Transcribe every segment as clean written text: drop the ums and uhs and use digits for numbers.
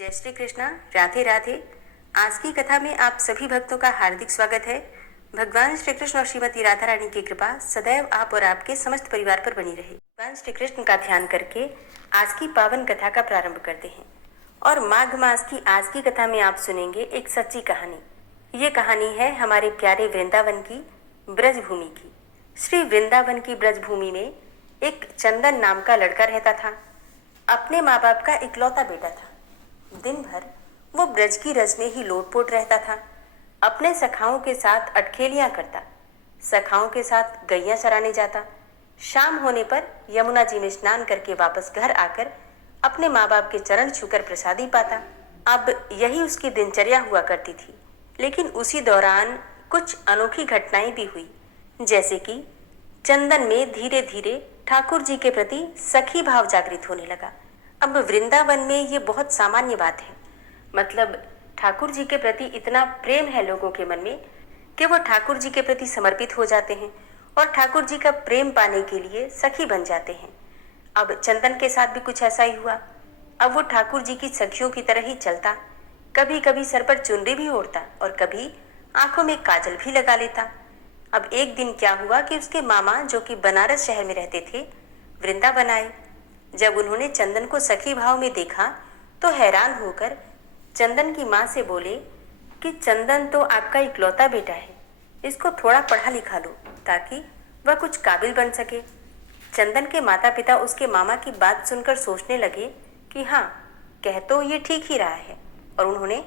जय श्री कृष्णा। राधे राधे। आज की कथा में आप सभी भक्तों का हार्दिक स्वागत है। भगवान श्री कृष्ण और श्रीमती राधा रानी की कृपा सदैव आप और आपके समस्त परिवार पर बनी रहे। भगवान श्री कृष्ण का ध्यान करके आज की पावन कथा का प्रारंभ करते हैं। और माघ मास की आज की कथा में आप सुनेंगे एक सच्ची कहानी। ये कहानी है हमारे प्यारे वृंदावन की, ब्रजभूमि की। श्री वृंदावन की ब्रजभूमि में एक चंदन नाम का लड़का रहता था। अपने माँ बाप का इकलौता बेटा था। दिन भर वो ब्रज की रज में ही लोटपोट रहता था। अपने सखाओं के साथ अटखेलियां करता, सखाओं के साथ गैया चराने जाता। शाम होने पर यमुना जी में स्नान करके वापस घर आकर अपने माँ बाप के चरण छूकर प्रसादी पाता। अब यही उसकी दिनचर्या हुआ करती थी। लेकिन उसी दौरान कुछ अनोखी घटनाएं भी हुई। जैसे कि चंदन में धीरे धीरे ठाकुर जी के प्रति सखी भाव जागृत होने लगा। अब वृंदावन में ये बहुत सामान्य बात है। मतलब ठाकुर जी के प्रति इतना प्रेम है लोगों के मन में कि वो ठाकुर जी के प्रति समर्पित हो जाते हैं और ठाकुर जी का प्रेम पाने के लिए सखी बन जाते हैं। अब चंदन के साथ भी कुछ ऐसा ही हुआ। अब वो ठाकुर जी की सखियों की तरह ही चलता। कभी कभी सर पर चुनरी भी ओढ़ता और कभी आंखों में काजल भी लगा लेता। अब एक दिन क्या हुआ कि उसके मामा, जो कि बनारस शहर में रहते थे, वृंदावन आए। जब उन्होंने चंदन को सखी भाव में देखा तो हैरान होकर चंदन की माँ से बोले कि चंदन तो आपका इकलौता बेटा है, इसको थोड़ा पढ़ा लिखा लो ताकि वह कुछ काबिल बन सके। चंदन के माता पिता उसके मामा की बात सुनकर सोचने लगे कि हाँ, कह तो ये ठीक ही रहा है, और उन्होंने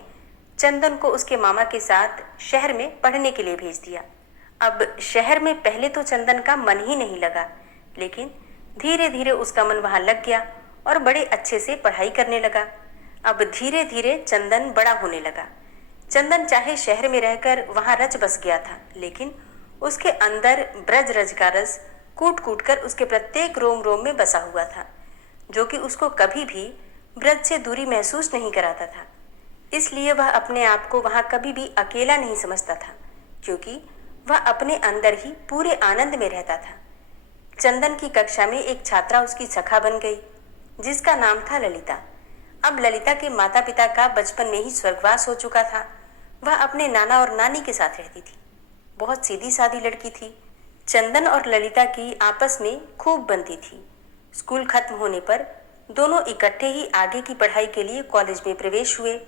चंदन को उसके मामा के साथ शहर में पढ़ने के लिए भेज दिया। अब शहर में पहले तो चंदन का मन ही नहीं लगा, लेकिन धीरे धीरे उसका मन वहां लग गया और बड़े अच्छे से पढ़ाई करने लगा। अब धीरे धीरे चंदन बड़ा होने लगा। चंदन चाहे शहर में रहकर वहां रच बस गया था, लेकिन उसके अंदर ब्रज रज का रस कूट कूट कर उसके प्रत्येक रोम रोम में बसा हुआ था, जो कि उसको कभी भी ब्रज से दूरी महसूस नहीं कराता था। इसलिए वह अपने आप को वहां कभी भी अकेला नहीं समझता था, क्योंकि वह अपने अंदर ही पूरे आनंद में रहता था। चंदन की कक्षा में एक छात्रा उसकी सखा बन गई, जिसका नाम था ललिता। अब ललिता के माता पिता का बचपन में ही स्वर्गवास हो चुका था। वह अपने नाना और नानी के साथ रहती थी। बहुत सीधी सादी लड़की थी। चंदन और ललिता की आपस में खूब बनती थी। स्कूल खत्म होने पर दोनों इकट्ठे ही आगे की पढ़ाई के लिए कॉलेज में प्रवेश हुए।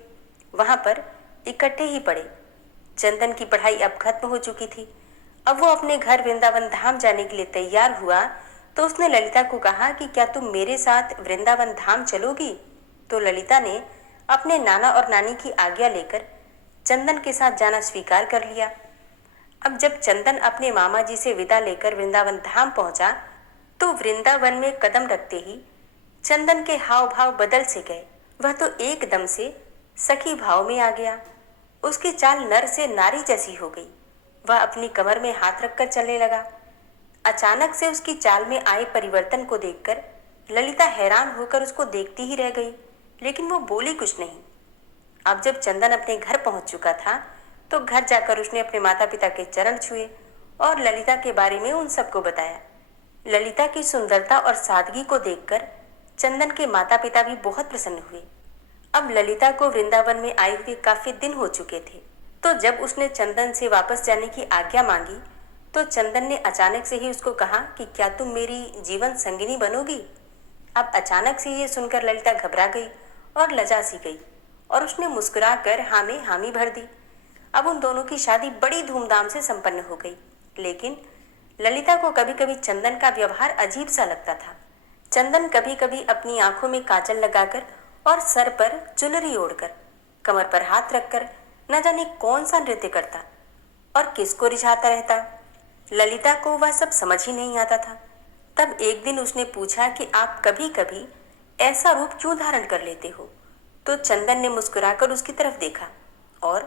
वहां पर इकट्ठे ही पढ़े। चंदन की पढ़ाई अब खत्म हो चुकी थी। अब वो अपने घर वृंदावन धाम जाने के लिए तैयार हुआ तो उसने ललिता को कहा कि क्या तुम मेरे साथ वृंदावन धाम चलोगी? तो ललिता ने अपने नाना और नानी की आज्ञा लेकर चंदन के साथ जाना स्वीकार कर लिया। अब जब चंदन अपने मामा जी से विदा लेकर वृंदावन धाम पहुंचा तो वृंदावन में कदम रखते ही चंदन के हाव भाव बदल से गए। वह तो एकदम से सखी भाव में आ गया। उसकी चाल नर से नारी जैसी हो गई। वह अपनी कमर में हाथ रखकर चलने लगा। अचानक से उसकी चाल में आए परिवर्तन को देखकर ललिता हैरान होकर उसको देखती ही रह गई, लेकिन वो बोली कुछ नहीं। अब जब चंदन अपने घर पहुंच चुका था तो घर जाकर उसने अपने माता पिता के चरण छुए और ललिता के बारे में उन सबको बताया। ललिता की सुंदरता और सादगी को देखकर चंदन के माता पिता भी बहुत प्रसन्न हुए। अब ललिता को वृंदावन में आए हुए काफी दिन हो चुके थे, तो जब उसने चंदन से वापस जाने की आज्ञा मांगी तो चंदन ने अचानक से ही उसको कहा कि क्या तुम मेरी जीवन संगिनी बनोगी? अब अचानक से ये सुनकर ललिता घबरा गई और लजा सी गई और उसने मुस्कुराकर हाँ में हामी भर दी। अब उन दोनों की शादी बड़ी धूमधाम से संपन्न हो गई, लेकिन ललिता को कभी कभी चंदन का व्यवहार अजीब सा लगता था। चंदन कभी कभी अपनी आंखों में काजल लगाकर और सर पर चुनरी ओढ़कर, कमर पर हाथ रखकर न जाने कौन सा नृत्य करता और किसको रिझाता रहता। ललिता को वह सब समझ ही नहीं आता था। तब एक दिन उसने पूछा कि आप कभी कभी ऐसा रूप क्यों धारण कर लेते हो? तो चंदन ने मुस्कुराकर उसकी तरफ देखा और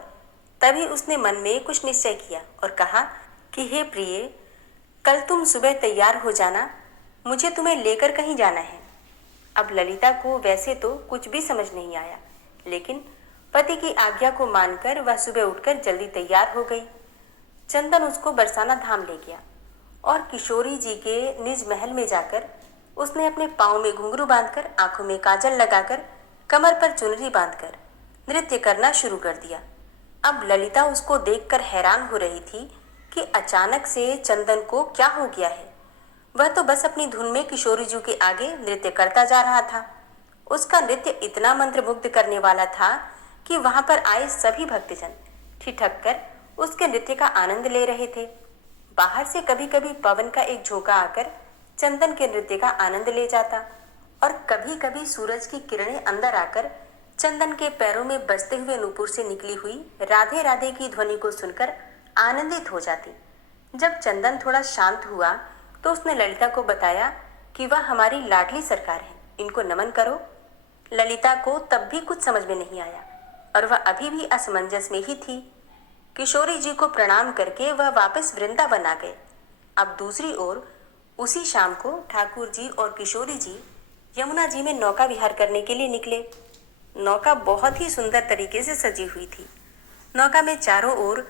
तभी उसने मन में कुछ निश्चय किया और कहा कि हे प्रिय, कल तुम सुबह तैयार हो जाना, मुझे तुम्हें लेकर कहीं जाना है। अब ललिता को वैसे तो कुछ भी समझ नहीं आया, लेकिन पति की आज्ञा को मानकर वह सुबह उठकर जल्दी तैयार हो गई। चंदन उसको बरसाना धाम ले गया और किशोरी जी के निज महल में जाकर उसने अपने पाँव में घुंघरू बांधकर, आंखों में काजल लगाकर कमर पर चुनरी बांधकर नृत्य करना शुरू कर दिया। अब ललिता उसको देखकर हैरान हो रही थी कि अचानक से चंदन को क्या हो गया है। वह तो बस अपनी धुन में किशोरी जी के आगे नृत्य करता जा रहा था। उसका नृत्य इतना मंत्रमुग्ध करने वाला था कि वहां पर आए सभी भक्तजन ठिठक कर उसके नृत्य का आनंद ले रहे थे। बाहर से कभी कभी पवन का एक झोंका आकर चंदन के नृत्य का आनंद ले जाता और कभी कभी सूरज की किरणें अंदर आकर चंदन के पैरों में बजते हुए नूपुर से निकली हुई राधे राधे की ध्वनि को सुनकर आनंदित हो जाती। जब चंदन थोड़ा शांत हुआ तो उसने ललिता को बताया कि वह हमारी लाडली सरकार है, इनको नमन करो। ललिता को तब भी कुछ समझ में नहीं आया और वह अभी भी असमंजस में ही थी। किशोरी जी को प्रणाम करके वह वापस वृंदावन आ गए। अब दूसरी ओर उसी शाम को ठाकुर जी और किशोरी जी यमुना जी में नौका विहार करने के लिए निकले। नौका बहुत ही सुंदर तरीके से सजी हुई थी। नौका में चारों ओर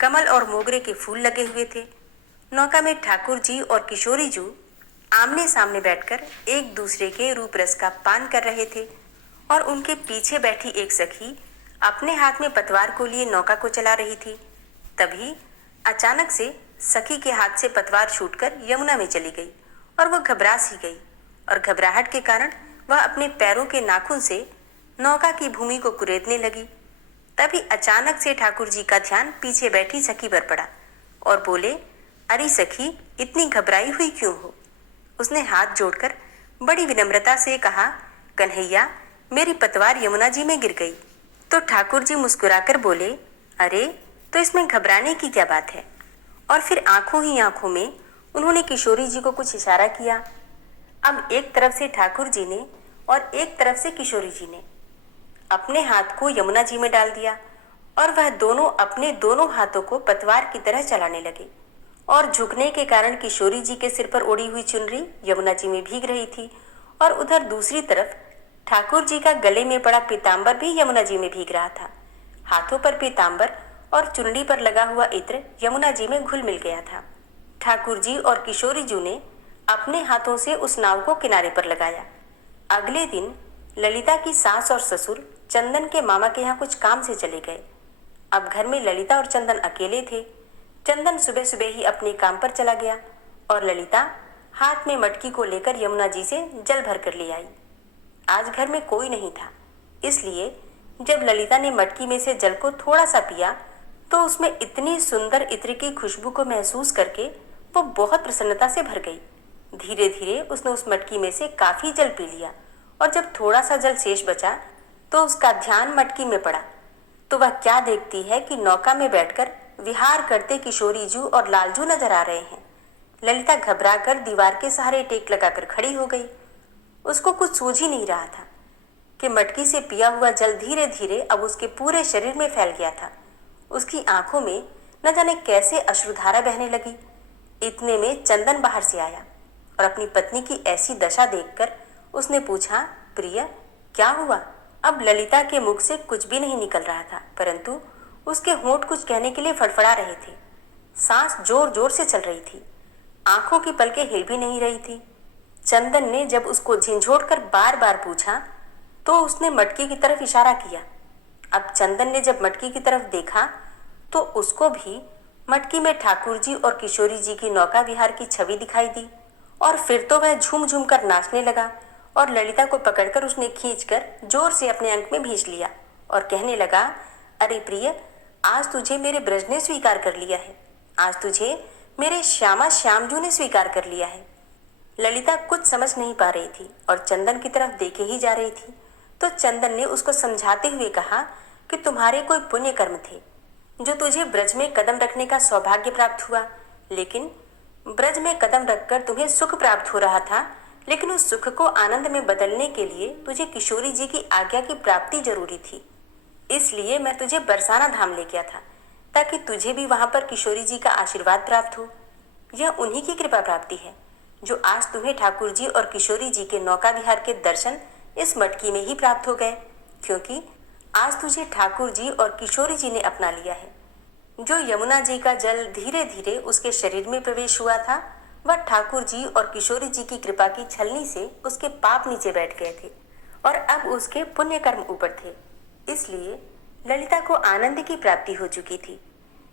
कमल और मोगरे के फूल लगे हुए थे। नौका में ठाकुर जी और किशोरी जी आमने सामने बैठकर एक दूसरे के रूप रस का पान कर रहे थे और उनके पीछे बैठी एक सखी अपने हाथ में पतवार को लिए नौका को चला रही थी। तभी अचानक से सखी के हाथ से पतवार छूटकर यमुना में चली गई और वह घबरा सी गई और घबराहट के कारण वह अपने पैरों के नाखून से नौका की भूमि को कुरेदने लगी। तभी अचानक से ठाकुर जी का ध्यान पीछे बैठी सखी पर पड़ा और बोले, अरे सखी, इतनी घबराई हुई क्यों हो? उसने हाथ जोड़कर बड़ी विनम्रता से कहा, कन्हैया, मेरी पतवार यमुना जी में गिर गई। तो ठाकुर जी मुस्कुराकर बोले, अरे तो इसमें घबराने की क्या बात है? और फिर आंखों ही आंखों में उन्होंने किशोरी जी को कुछ इशारा किया। अब एक तरफ से ठाकुर जी ने और एक तरफ से किशोरी जी ने अपने हाथ को यमुना जी में डाल दिया और वह दोनों अपने दोनों हाथों को पतवार की तरह चलाने लगे और झुकने के कारण किशोरी जी के सिर पर ओढ़ी हुई चुनरी यमुना जी में भीग रही थी और उधर दूसरी तरफ ठाकुर जी का गले में पड़ा पीताम्बर भी यमुना जी में भीग रहा था। हाथों पर पीताम्बर और चुनरी पर लगा हुआ इत्र यमुना जी में घुल मिल गया था। ठाकुर जी और किशोरी जी ने अपने हाथों से उस नाव को किनारे पर लगाया। अगले दिन ललिता की सास और ससुर चंदन के मामा के यहाँ कुछ काम से चले गए। अब घर में ललिता और चंदन अकेले थे। चंदन सुबह सुबह ही अपने काम पर चला गया और ललिता हाथ में मटकी को लेकर यमुना जी से जल भर कर ले आई। आज घर में कोई नहीं था, इसलिए जब ललिता ने मटकी में से जल को थोड़ा सा पिया तो उसमें इतनी सुंदर इत्र की खुशबू को महसूस करके वो बहुत प्रसन्नता से भर गई। धीरे धीरे उसने उस मटकी में से काफी जल पी लिया और जब थोड़ा सा जल शेष बचा तो उसका ध्यान मटकी में पड़ा तो वह क्या देखती है कि नौका में बैठकर विहार करते किशोरी जू और लालजू नजर आ रहे हैं। ललिता घबराकर दीवार के सहारे टेक लगाकर खड़ी हो गई। उसको कुछ सूझ ही नहीं रहा था कि मटकी से पिया हुआ जल धीरे धीरे अब उसके पूरे शरीर में फैल गया था। उसकी आंखों में न जाने कैसे अश्रुधारा बहने लगी। इतने में चंदन बाहर से आया और अपनी पत्नी की ऐसी दशा देखकर उसने पूछा, प्रिय, क्या हुआ? अब ललिता के मुख से कुछ भी नहीं निकल रहा था, परंतु उसके होंठ कुछ कहने के लिए फड़फड़ा रहे थे। सांस जोर जोर से चल रही थी। आंखों की पलकें हिल भी नहीं रही थी। चंदन ने जब उसको झिंझोड़कर बार बार पूछा तो उसने मटकी की तरफ इशारा किया। अब चंदन ने जब मटकी की तरफ देखा तो उसको भी मटकी में ठाकुर जी और किशोरी जी की नौका विहार की छवि दिखाई दी और फिर तो वह झूम झूम कर नाचने लगा और ललिता को पकड़कर उसने खींचकर जोर से अपने अंक में भींच लिया और कहने लगा, अरे प्रिय, आज तुझे मेरे ब्रज ने स्वीकार कर लिया है। आज तुझे मेरे श्यामा श्यामजू ने स्वीकार कर लिया है। ललिता कुछ समझ नहीं पा रही थी और चंदन की तरफ देखे ही जा रही थी। तो चंदन ने उसको समझाते हुए कहा कि तुम्हारे कोई पुण्य कर्म थे जो तुझे ब्रज में कदम रखने का सौभाग्य प्राप्त हुआ, लेकिन ब्रज में कदम रखकर तुम्हें सुख प्राप्त हो रहा था, लेकिन उस सुख को आनंद में बदलने के लिए तुझे किशोरी जी की आज्ञा की प्राप्ति जरूरी थी। इसलिए मैं तुझे बरसाना धाम ले गया था ताकि तुझे भी वहां पर किशोरी जी का आशीर्वाद प्राप्त हो। यह उन्हीं की कृपा प्राप्ति है जो आज तुम्हें ठाकुर जी और किशोरी जी के नौका विहार के दर्शन इस मटकी में ही प्राप्त हो गए, क्योंकि आज तुझे ठाकुर जी और किशोरी जी ने अपना लिया है। जो यमुना जी का जल धीरे धीरे उसके शरीर में प्रवेश हुआ था, वह ठाकुर जी और किशोरी जी की कृपा की छलनी से उसके पाप नीचे बैठ गए थे और अब उसके पुण्य कर्म ऊपर थे, इसलिए ललिता को आनंद की प्राप्ति हो चुकी थी।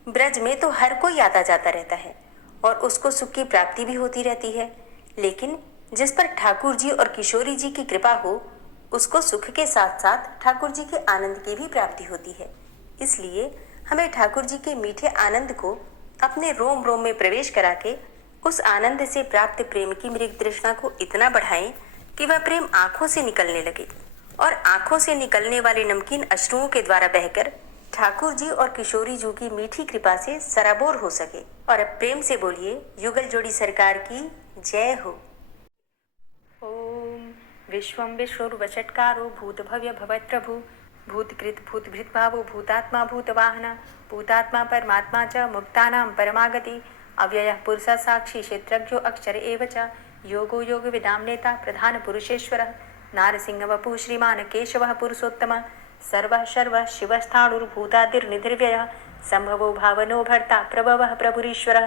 ब्रज में तो हर कोई आता जाता रहता है और उसको सुख की प्राप्ति भी होती रहती है, लेकिन जिस पर ठाकुर जी और किशोरी जी की कृपा हो, उसको सुख के साथ साथ ठाकुर जी के आनंद की भी प्राप्ति होती है। इसलिए हमें ठाकुर जी के मीठे आनंद को अपने रोम रोम में प्रवेश करा के उस आनंद से प्राप्त प्रेम की मृग तृष्णा को इतना बढ़ाएं कि वह प्रेम आंखों से निकलने लगे और आंखों से निकलने वाले नमकीन अश्रुओं के द्वारा बहकर ठाकुर जी और किशोरी जी की मीठी कृपा से सराबोर हो सके। और अब प्रेम से बोलिए युगल जोड़ी सरकार की जय हो। ओम विश्वं विष्णुर्वषट्कारो भूतभव्य भवत्प्रभु भूतकृत भूतभृत भावो भूतात्मा भूतवाहन भूतात्मा परमात्मा च मुक्तानां परमागति अव्ययः पुरुषः साक्षी क्षेत्रज्ञो अक्षर एव च योगो योग विदाम नेता प्रधान पुरुषेश्वरः नारसिंह वपु श्रीमान केशवः पुरुषोत्तम सर्वः शर्वः शिवस्थाणुर्भूतादिर्निधिर्व्ययः संभवो भावनो भर्ता प्रभवः प्रभुरीश्वरः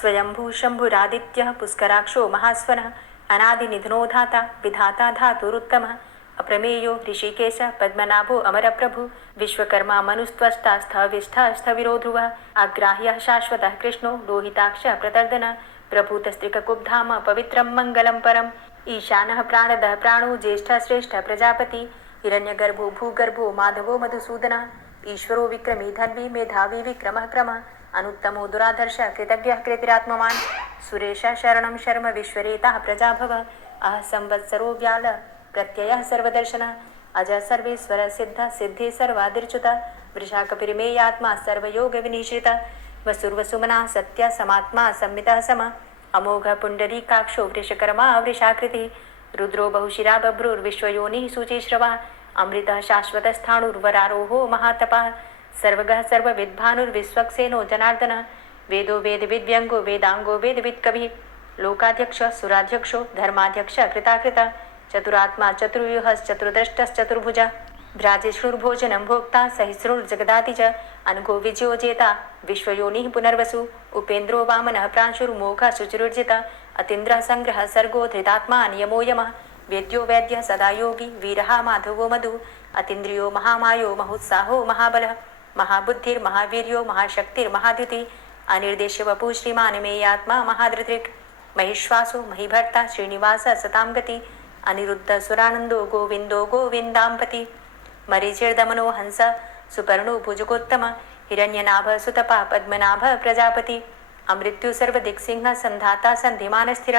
स्वयंभू शंभुरादित्यः पुष्कराक्षो महास्वनः अनादिनिधनो धाता विधाता धातुरुत्तमः अप्रमेयो ऋषिकेश पद्मनाभो अमरप्रभु विश्वकर्मा मनुस्त्वष्टा स्थविष्ठः स्थविरो ध्रुवः अग्राह्यः शाश्वतः कृष्णो लोहिताक्षः प्रतर्दनः प्रभूतस्त्रिककुब्धाम पवित्रं मङ्गलं परम् ईशानः प्राणदः प्राणो ज्येष्ठः श्रेष्ठः प्रजापति हिरण्यगर्भो भूगर्भो माधवो मधुसूदनः ईश्वरो विक्रमी धन्वी मेधावी विक्रमः क्रमः अनुत्तमो दुराधर्षः कृतज्ञः कृतिरात्मवान् सुरेशः शरणं शर्म विश्वरेताः प्रजाभव अह संवत्सरो व्याल प्रत्ययः सर्वदर्शनः अजः सर्वेश्वर सिद्ध सिद्धि सर्वादिर्च्युत वृषाकपिर्मेयात्मा सर्वयोग विनिश्रित वसुर्वसुमना सत्य समात्मा संमितः सम अमोघ पुण्डरीकाक्षो वृषकर्मा वृषाकृति रुद्रो बहुशिरा बभ्रुर्विश्वयोनिः शुचिश्रवा अमृतः शाश्वतस्थाणुर्वरारोहो महातपः सर्वगः सर्वविद्भानुर्विश्वक्सेनो जनार्दनः वेदो वेदविद्व्यङ्गो वेदांगो वेदवित्कविः लोकाध्यक्ष सुराध्यक्षो धर्माध्यक्ष कृताकृत चतुरात्मा चतुर्व्यूहश्चतुर्द्रष्टश्चतुर्भुज भ्राजिष्णुर्भोजनं भोक्ता सहिष्णुर्जगदाति च अनघो विजयो जेता विश्वयोनिः पुनर्वसु उपेन्द्रो वामनः प्रांशुर्मोघः शुचिरुर्जित अतीन्द्रः संग्रहः सर्गो धृतात्मा नियमो यमः वेद्यो वैद्यः सदा योगी वीरः माधवो मधु अतीन्द्रियो महामायो महोत्साहो महाबलः महाबुद्धिर्महावीर्यो महाशक्तिर्महाद्युति अनिर्देश्य वपु श्रीमान मेयात्मा महाधृतिर् महिश्वासो महिभर्ता श्रीनिवास सतां गति अनिरुद्ध सुरानंदो गोविंदो गोविंदांपति मरीचिर्दमनो हंस सुपर्णो भुजगोत्तम हिरण्यनाभ सुतपा पद्मनाभ प्रजापति अमृत्यु सर्वदिक्सिंह संधाता संधिमान स्थिर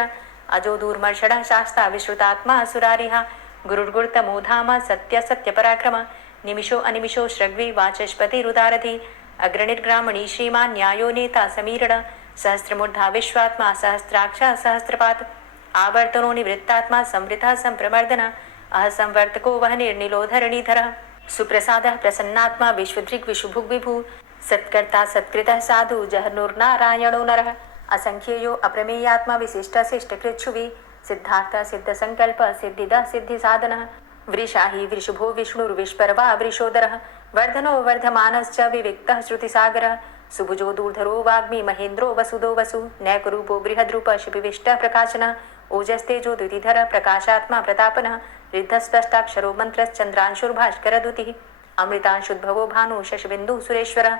अजो दूर्मर्षण शास्ता विश्रुतात्मा सुरारिहा गुरुर्गुर्तमो धाम सत्य सत्य पराक्रम निमिषो अनिमिषो श्रग्वी वाचस्पति रुदारधि अग्रणिर्ग्रामणी श्रीमान न्यायो नेता समीरण सहस्रमूर्धा विश्वात्मा सहस्राक्ष सहस्रपात आवर्तनो निवृत्तात्मा संवृतः संप्रमर्दन अह संवर्तको वह निर्निलोधरणीधर सुप्रसादः प्रसन्नात्मा विश्वदृक् विशुभुग् विभु सत्कर्ता सत्कृतः साधु जहनुर्नारायणो नरः असंख्येयो अप्रमेयात्मा विशिष्ट शिष्टकृच्छुवि सिद्धार्थ सिद्ध संकल्प सिद्धिदः सिद्धि साधनः वृषाहि वृषभो विष्णुर्विष्पर्वा वृषोदरः वर्धनो वर्धमानश्च विविक्तः श्रुतिसागरः सुभुजो दूर्धरो वाग्मी महेन्द्रो वसुदो वसु नैकरूपो बृहद्रूप शिपिविष्टः प्रकाशनः ओजस्तेजो द्युतिधर प्रकाशात्मा प्रतापनः रिद्धस्पष्टाक्षरो मन्त्रश्चन्द्रांशुर्भास्करदुतिः अमृतांशुद्भवो भानु शशबिन्दुः सुरेश्वरः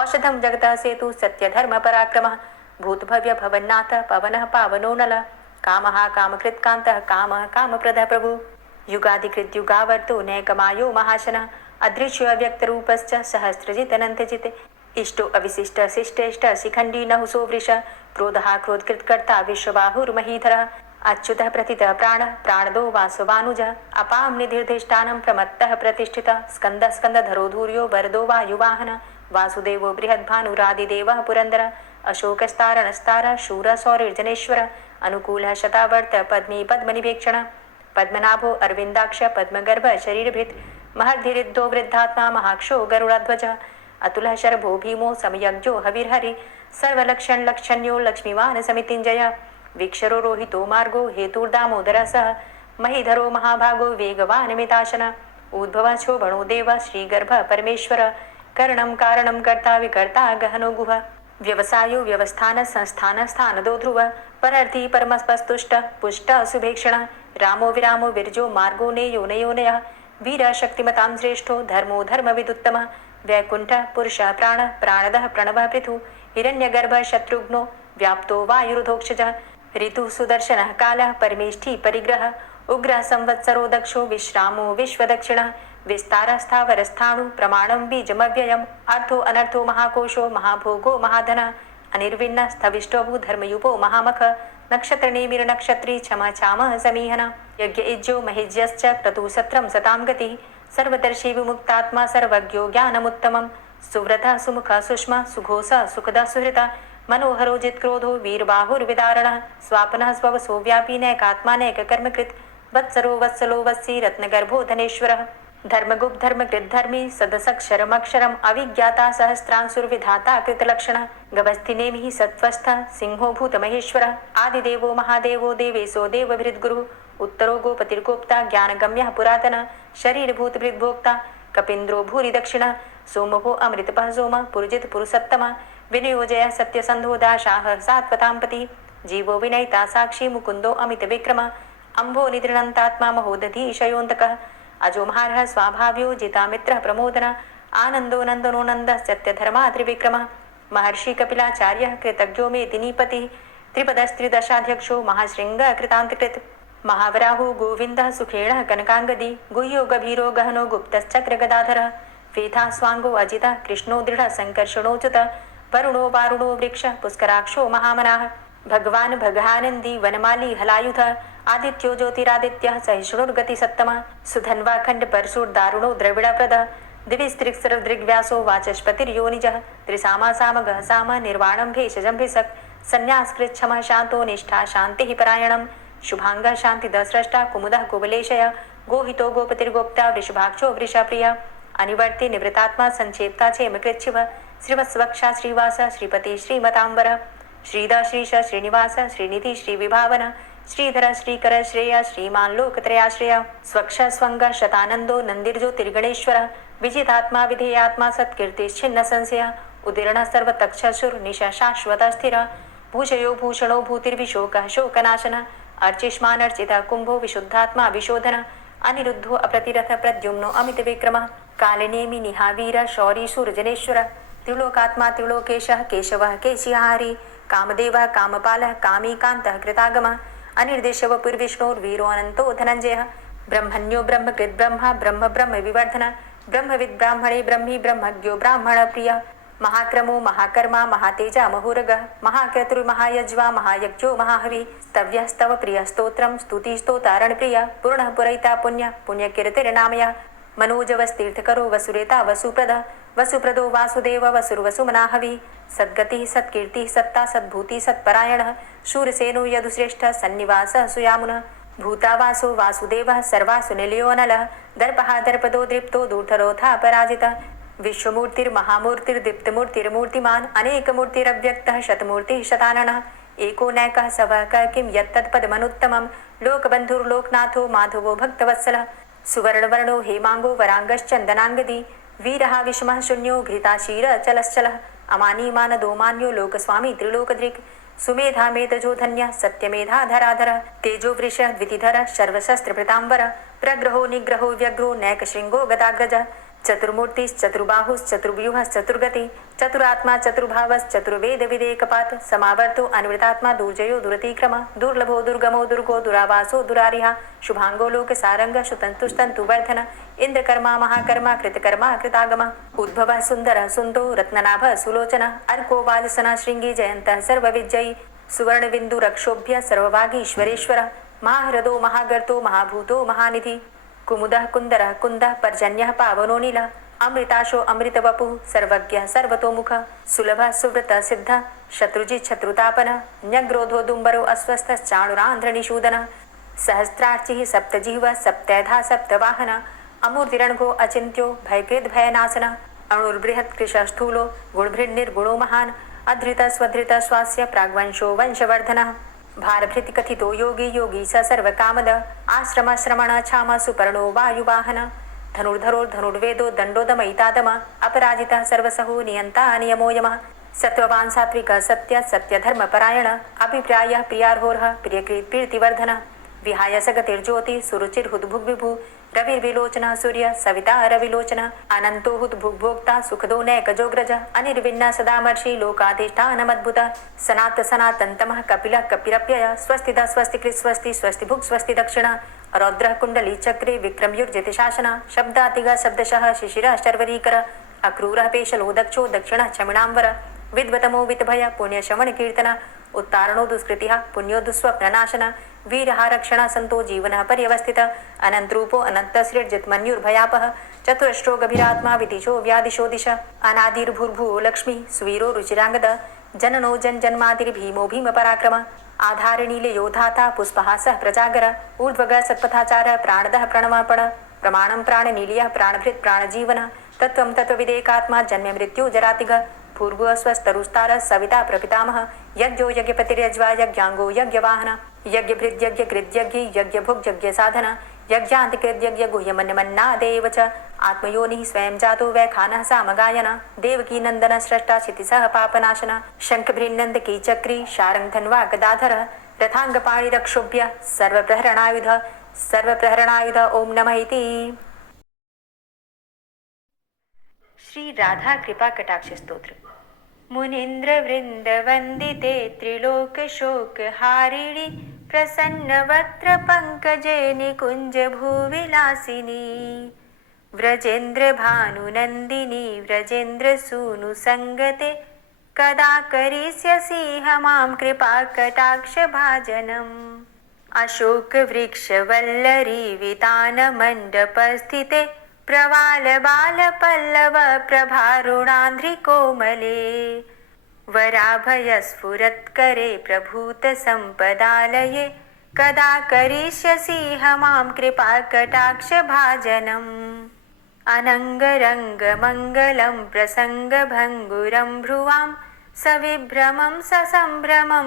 औषधं जगतः सेतु सत्यधर्म पराक्रमः भूतभव्य भवन्नाथ पवनः पावनो नलः कामः कामकृत्कान्तः कामः कामप्रदः प्रभु युगाधिकृत युगावर्तो नैकमायो महाशनः अदृश्यो अव्यक्तरूपश्च सहस्रजित् अनन्तजित् इष्टो अविशिष्ट शिष्टेष्ट शिखण्डी नहुसो वृष क्रोधः क्रोधकृत्कर्ता विश्वबाहुर्महीधरः अच्युतः प्रतितः प्राणः प्राणदो वासवानुजः अपां निधिर्धिष्ठानं प्रमत्तः प्रतिष्ठितः स्कन्दः स्कन्दधरो धूर्यो वरदो वायुवाहनः वासुदेवो बृहद्भानुरादिदेवः पुरन्दरः अशोकस्तारणस्तारः शूरः सौरिर्जनेश्वरः अनुकूलः शतावर्त पद्मी पद्मनिवेक्षणः पद्मनाभो अरविन्दाक्ष पद्मगर्भ शरीरभृत् महर्धिरिद्धो वृद्धात्मा महाक्षो गरुडाध्वजः अतुलः शरभो भीमो समयज्ञो हविर्हरि सर्वलक्षणलक्षण्यो लक्ष्मीवान समितिञ्जय वीक्षरो रोहितो मार्गो हेतुर्दामोदरः सह महीधरो महाभागो वेगवान् मिताशन उद्भवः शोभणो देव श्रीगर्भ परमेश्वर करणं कारणं कर्ता विकर्ता गहनो गुह व्यवसायो व्यवस्थान संस्थान स्थानदो ध्रुव परर्थी परमस्पस्तुष्ट पुष्ट सुभेक्षण रामो विरामो विरजो मार्गो नेयो नयोनयः वीर शक्तिमतां श्रेष्ठो धर्मो धर्मविदुत्तम वैकुंठ पुरुष प्राण प्राणदः प्रणव पृथु हिरण्यगर्भ शत्रुघ्नो व्याप्तो वायुरुधोक्षजः ऋतु सुदर्शन कालः परमेष्ठी परिग्रह उग्र संवत्सरो दक्षो विश्रामो विश्वदक्षिणः विस्तारस्थावरस्थाणु प्रमाणं बीजमव्ययम् अर्थो अनर्थो महाकोशो महाभोगो महाधन अनिर्विण्ण स्थविष्टोभू धर्मयुपो महामख नक्षत्र नेमिर नक्षत्री क्षमा चाम समीहन यज्ञ इज्जो महिज्यश्च क्रतु सत्रम सतां गतिः सर्वदर्शी विमुक्तात्मा सर्वज्ञो ज्ञानमुत्तमं सुव्रत सुमुख सुष्मा सुघोष सुखद सुहृत मनोहरो जित्क्रोधो वीरबाहुर्विदारणः स्वापनः स्ववसो व्यापी नैकात्मा नैककर्मकृत् वत्सरो वत्सलो वत्सी रत्नगर्भो धनेश्वरः धर्मगुप्त धर्मकृत धर्मी सदसक्षरमक्षरम अविज्ञाता सहस्रांसुर्विधाता कृतलक्षण गवस्थिनेमिः सत्वस्थ सिंहो भूतमहेश्वर आदिदेवो महादेवो देवेशो देवभृद्गुरु उत्तरो गोपतिर्गोप्ता ज्ञानगम्यः पुरातन शरीरभूतभृद्भोक्ता कपीन्द्रो भूरि दक्षिण सोमभो अमृतपः सोम पुरुजित पुरुषोत्तम विनियोजय सत्यसन्धो दाशाः सात्वतां जीवो विनयिता साक्षी मुकुन्दो अमित विक्रम अम्भो निद्रणन्तात्मा महोदधी शयोन्तकः अजो महारः स्वाभाव्यो जितामित्रः प्रमोदन आनंदो नंदनो नंद सत्यधर्मा त्रिविक्रम महर्षि कपिलाचार्य कृतज्ञो मेदिनीपति त्रिपदस्त्रिदशाध्यक्षो महाशृंग कृतांतकृत महावराहो गोविंद सुखेण कनकांगदी गुह्यो गभीरो गहनो गुप्तश्चक्र गदाधर वेथा स्वांगो अजित कृष्णो दृढ़ संकर्षणोच्युत वरुणो वारुणो वृक्ष पुष्कराक्षो महामनाः भगवान भगानंदी वनमाली हलायुध आदित्यो ज्योतिरादित्य सहिष्णुर्गति सत्तम सुधन्वा खंड परशुर्दारुणो द्रविड़प्रद दिविस्त्रिक्सरदृग्व्यासो वाचस्पतिर्योनिज त्रिसामा सामगः साम निर्वाणं भेषजं भिषक् संन्यासकृच्छमः शांतो निष्ठा शांतिः परायणं शुभांगः शांतिदस्रष्टा कुमुदः कुबलेशय गोहितो गोपतिर्गोप्ता वृषभाक्षो वृषप्रिय अनिवर्ति निवृतात्मा संक्षेप्ता क्षेमकृच्छिव श्रीवत्सवक्षा श्रीवास श्रीपति श्रीमतांबर श्रीद श्रीश श्रीनिवास श्रीनिधि श्रीविभावन श्रीधर श्रीकर श्रेय श्रीमान लोकत्रयाश्रय स्वक्ष स्वंग शतानंदो नंदिर्ज्योतिर्गणेश्वर विजितात्मा विधेयात्मा सत्कीर्तिश्छिन्न संशय उदीर्ण सर्वतक्षसुर निश शाश्वत स्थिर भूषयो भूषणो भूतिर्विशोक शोकनाशन अर्चिष्मान अर्चित कुंभो विशुद्धात्मा विशोधन अनिरुद्धो अप्रतिरथ प्रद्युम्नो अमित विक्रम कालिनेमि निहावीर शौरी सूर्जनेश्वर त्रिलोकात्मा त्रिलोकेशः केशवः केशिहारी कामदेवः कामपालः कामीकान्तः कृतागमः अनिर्देशव पुर्विष्णोर्वीरो अनंतो धनंजय ब्रह्मण्यो ब्रह्मकृत ब्रह्मा ब्रह्म ब्रह्म विवर्धन ब्रह्मविद ब्राह्मणे ब्रह्मी ब्रह्मज्ञो ब्राह्मण प्रिय महाक्रमो महाकर्मा महातेजा महोरगः महाक्रतुर्महायज्वा महायज्ञो महाहवि स्तव्य स्तव प्रिय स्तोत्रम स्तुति स्तोतारण प्रिय पूर्ण पुरैता पुण्य पुण्यकीर्तिर्नामय मनोजवस्तीर्थकरो वसुरेता वसुप्रद वसुप्रदो वासुदेव वसुर्वसुमनाहवि सद्गति सत्कीर्ति सत्ता सद्भूति सत्परायण शूरसेनो यदुश्रेष्ठ सन्निवास सुयामुन भूतावासो वासुदेव सर्वासु निलयोनल दर्पहा दर्पदो दृप्तो दूर्धरोथा पराजित विश्वमूर्तिर्महामूर्तिर्दीप्तमूर्तिर्मूर्तिमान् अनेकमूर्तिरव्यक्तः शतमूर्तिः शताननः एको नैकः सवः किं यत्तत्पदमनुत्तमं लोकबन्धुर्लोकनाथो माधवो भक्तवत्सलः सुवर्णवर्णो हेमांगो वरांगश्चन्दनांगदी वीरः विषमः शून्यो घृताशीर चलश्चलः अमानीमानदो मान्यो लोकस्वामी त्रिलोकदृक् सुमेधा मेधजो धन्य सत्यमेधा धराधर तेजो वृष द्वितिधर सर्वशस्त्रभृतांबर प्रग्रहो निग्रहो व्यग्रो नैकशृंगो गदाग्रज चतुर्मूर्तिश्चतुर्बाहुश्चतुर्व्यूहश्चतुर्गति चतुरात्मा चतुर्भावश्चतुर्वेद विदेकपात समावर्तो अन्वृतात्मा दुर्जयो दुरतिक्रम दुर्लभो दुर्गमो दुर्गो दुरावासो दुरारिहा शुभांगो लोक सारंग शुतंतुस्तंतु वर्धन इंद्रकर्मा महाकर्मा कृतकर्मा कृतागम उद्भव सुंदर सुंदो रत्ननाभ सुलोचन अर्को वाजसन श्रृंगी जयंत सर्वविजयी सुवर्ण बिंदु रक्षोभ्य सर्वभागीश्वरेश्वर महाहृदो महागर्तो महाभूतो महानिधि कुमुदः कुंदरः कुंदः पर्जन्यः पावनो नीलः अमृताशो अमृतवपुः सर्वज्ञः सर्वतोमुख सुलभः सुव्रतः सिद्धः शत्रुजित् शत्रुतापनः न्यग्रोधो दुम्बरो अस्वस्थश्चाणुरान्ध्रनिषूदनः सहस्रार्चिः सप्तजिह्वः सप्तैधा सप्तवाहनः अमूर्तिरणघो अचिन्त्यो भयकृद् भयनाशनः अणुर्बृहत् कृशः स्थूलो गुणभृन्निर्गुणो महान् अधृतः स्वधृतः स्वास्य प्राग्वंशो वंशवर्धनः भारभृत कथितो योगी योगी स सर्वकामद आश्रम श्रमण छाम सुपर्णो वायुवाहन धनुर्धरो धनुर्वेदो दंडोदमयितादम अपराजितः सर्वसहो नियंता नियमो यमः सत्ववान सात्विक सत्य सत्य धर्म परायण अभिप्राय प्रियार्होर्ह प्रियकृत प्रीतिवर्धन विहाय सगतिर्ज्योति सुरुचिर्हुद्भुग् विभु रविर्विलोचन सूर्य सविता रविलोचन अनंतो हुद्भुग्भोक्ता सुखदो नैकजोग्रज अनिर्विण्ण सदामर्षि लोकाधिष्ठानमद्भुत सनात सनातन तमः कपिल कपिरप्यय स्वस्ति द स्वस्ति कृत स्वस्ति स्वस्ति भुक् स्वस्ति दक्षिण रौद्र कुंडली चक्रे विक्रमयुर्जित शासन शब्दातिग शब्दशः शिशिर शर्वरीकर अक्रूरः पेशलो दक्षो दक्षिण क्षमिणांबर विद्वतमो वितभय पुण्यशमन कीर्तन उत्तारणो दुष्कृतिः पुण्यो दुःस्वप्ननाशन वीरहारक्षण संतो जीवन पर्यवस्थित अनंतरूपो अनंतसृजित मन्युर्भयापः चतुरष्ट्रो गभीरात्मा विदिशो व्यादिशो दिश अनादिर्भूर्भुवो लक्ष्मी सुवीरो रुचिरांगद जननो जन्मादिर्भीमो भीम पराक्रम आधारनीले योधाता पुष्पहासः प्रजागर ऊर्ध्वग सत्पथाचार प्राणदः प्रणवापण प्रमाणं प्राणनीलियः प्राणभृत् प्राणजीवन तत्त्वं तत्त्वविदेकात्मा जन्म मृत्यु जरातिग भूर्भुवः स्वस्तरुस्तारः सविता प्रपितामह यज्ञो यज्ञपतिर्यज्वा यज्ञांगो यज्ञवाहन यज्ञभृद्यज्ञकृद्यज्ञ यज्ञभुग्यज्ञसाधन यज्ञान्तिकृद्यज्ञ गुह्यमन्यमन्नादेव च आत्मयोनिः स्वयं जातो वैखानः सामगायन देवकी नन्दन स्रष्टा क्षितिसः पापनाशन शङ्खभृन्नन्दकी चक्री शारङ्गधन्वा गदाधरः रथाङ्गपाणिरक्षोभ्य सर्वप्रहरणायुध ओम नमः इति। श्री राधा कृपा कटाक्ष स्तोत्र। मुनीन्द्र वृंद वंदिते त्रिलोक शोक हारिणी प्रसन्न वक्त्र पंकजे निकुंज भूविलासिनी व्रजेन्द्र भानुनंदिनी व्रजेन्द्र सूनु संगते कदा करिष्यसि मां कृपा कटाक्ष भाजनम् अशोक वृक्ष वल्लरी वितान मंडप स्थिते प्रवाल बाल पल्लव प्रभारुणांध्रि कोमले वराभय स्फुरत्करे प्रभूत संपदालये कदा करिष्यसि मां कृपा कटाक्ष भाजनम् अनंगरंग मंगलं प्रसंग भंगुरं भ्रुवां सविभ्रमं ससंभ्रमं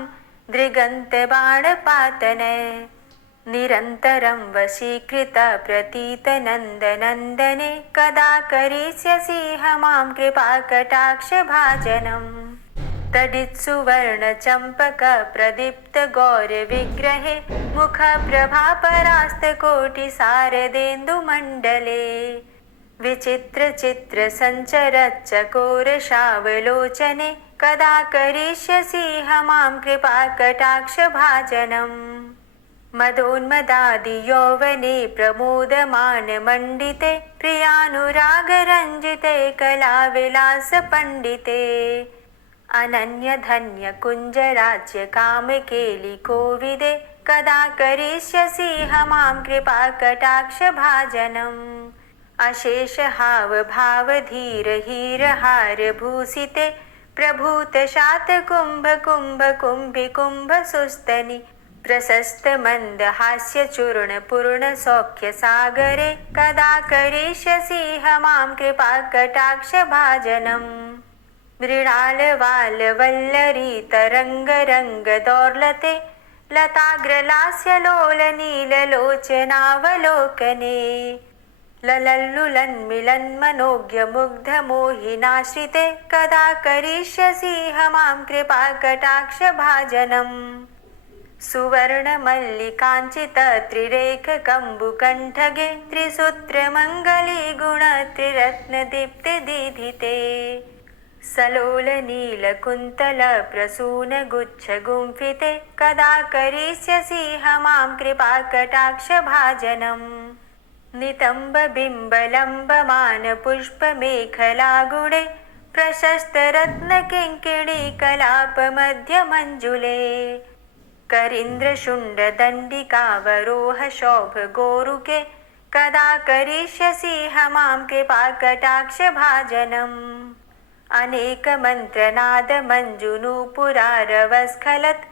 दृगन्त बाणपातने निरन्तरं वशीकृत प्रतीत नन्दनन्दने कदा करिष्यसि मां कृपा कटाक्ष भाजनम् तडित्सुवर्ण चम्पक प्रदीप्त गौर विग्रहे मुख प्रभा परास्त कोटि शारदेन्दुमण्डले विचित्र चित्र संचर चकोर शावलोचने कदा करिष्यसि मां कृपा कटाक्ष भाजनम् मदोन्मदादि यौवने प्रमोदमान मंडिते प्रियानुराग रंजिते कला विलास पंडिते अनन्य धन्य कुंज राज्य काम केलि कोविदे कदा करिष्यसि मां कृपा कटाक्ष भाजनम् अशेष हाव भाव धीर हीर हार भूषिते प्रभूत शात कुंभ कुंभ कुंभि कुंभ सुस्तनि प्रशस्त मंद हास्य चूर्ण पूर्ण सौख्य सागरे कदा करिष्यसि मां कृपा कटाक्ष भाजनम् मृणाल वाल वल्लरी तरंग रंग दौर्लते लताग्रलास्य लोल नील लोचनावलोकने ललल्लुलन्मिलन् मनोज्ञ मुग्ध मोहिनाश्रिते कदा करिष्यसि मां कृपा कटाक्ष भाजनम् सुवर्ण मल्लिकांचित त्रिरेख कंबुकंठगे त्रिसूत्र मंगली गुण त्रिरत्न दीप्ति दीधिते सलोल नील कुंतल प्रसून गुच्छ गुंफिते कदा करिष्यसि मां कृपा कटाक्ष भाजनम् नितंब बिंब लंबमान पुष्प मेखला गुणे प्रशस्त रत्न किंकिणी कलाप मध्य मंजुले करीन्द्र शुंड दंडिकावरोह शोभ गोरुके कदा करिष्यसि मां कृपा कटाक्ष भाजनम् अनेक मंत्रनाद मंजुनूपुरारवस्खलत्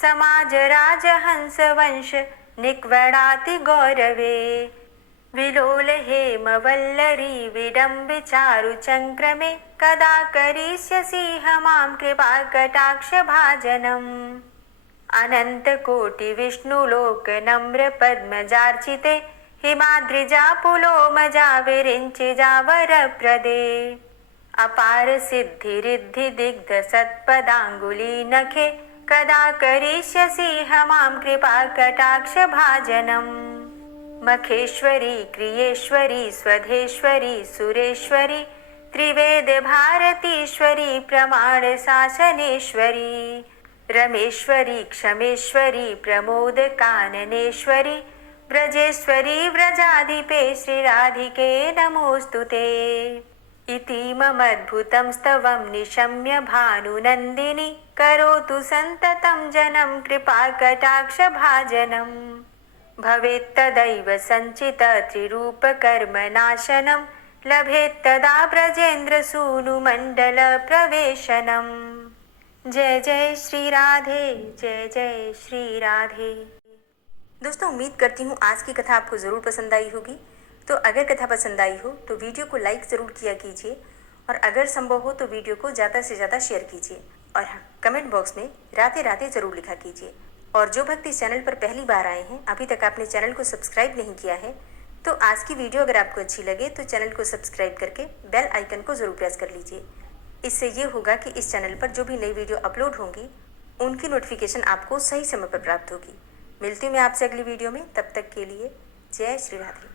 समाज राजहंस वंश निक्वणाति गौरवे विलोल हेम वल्लरी विडम्बि चारु चंक्रमे कदा करिष्यसि मां कृपा कटाक्ष भाजनम् अनंत कोटि विष्णुलोक नम्र पद्मजार्चिते हिमाद्रिजा पुलोमजा विरिञ्चिजा वरप्रदे अपार सिद्धि रिद्धि दिग्ध सत्पदांगुली नखे कदा करिष्यसि हमां कृपा कटाक्ष भाजनम्। मखेश्वरी क्रियेश्वरी स्वधेश्वरी सुरेश्वरी त्रिवेद भारतीश्वरी प्रमाण शासनेश्वरी रमेश्वरी क्षमेश्वरी प्रमोद काननेश्वरी ब्रजेश्वरी व्रजाधिपे श्रीराधिके नमोऽस्तुते। इति ममद्भुतं स्तवं निशम्य भानुनन्दिनी करोतु सन्ततं जनं कृपाकटाक्षभाजनम्। भवेत्तदैव सञ्चित त्रिरूपकर्मनाशनं लभेत्तदा ब्रजेन्द्रसूनुमण्डलप्रवेशनम्। जय जय श्री राधे, जय जय श्री राधे। दोस्तों, उम्मीद करती हूँ आज की कथा आपको ज़रूर पसंद आई होगी। तो अगर कथा पसंद आई हो तो वीडियो को लाइक ज़रूर किया कीजिए और अगर संभव हो तो वीडियो को ज़्यादा से ज़्यादा शेयर कीजिए। और हाँ, कमेंट बॉक्स में राधे राधे ज़रूर लिखा कीजिए। और जो भक्त इस चैनल पर पहली बार आए हैं, अभी तक आपने चैनल को सब्सक्राइब नहीं किया है, तो आज की वीडियो अगर आपको अच्छी लगे तो चैनल को सब्सक्राइब करके बेल आइकन को ज़रूर प्रेस कर लीजिए। इससे ये होगा कि इस चैनल पर जो भी नई वीडियो अपलोड होंगी उनकी नोटिफिकेशन आपको सही समय पर प्राप्त होगी। मिलती हूँ मैं आपसे अगली वीडियो में, तब तक के लिए जय श्री राधे।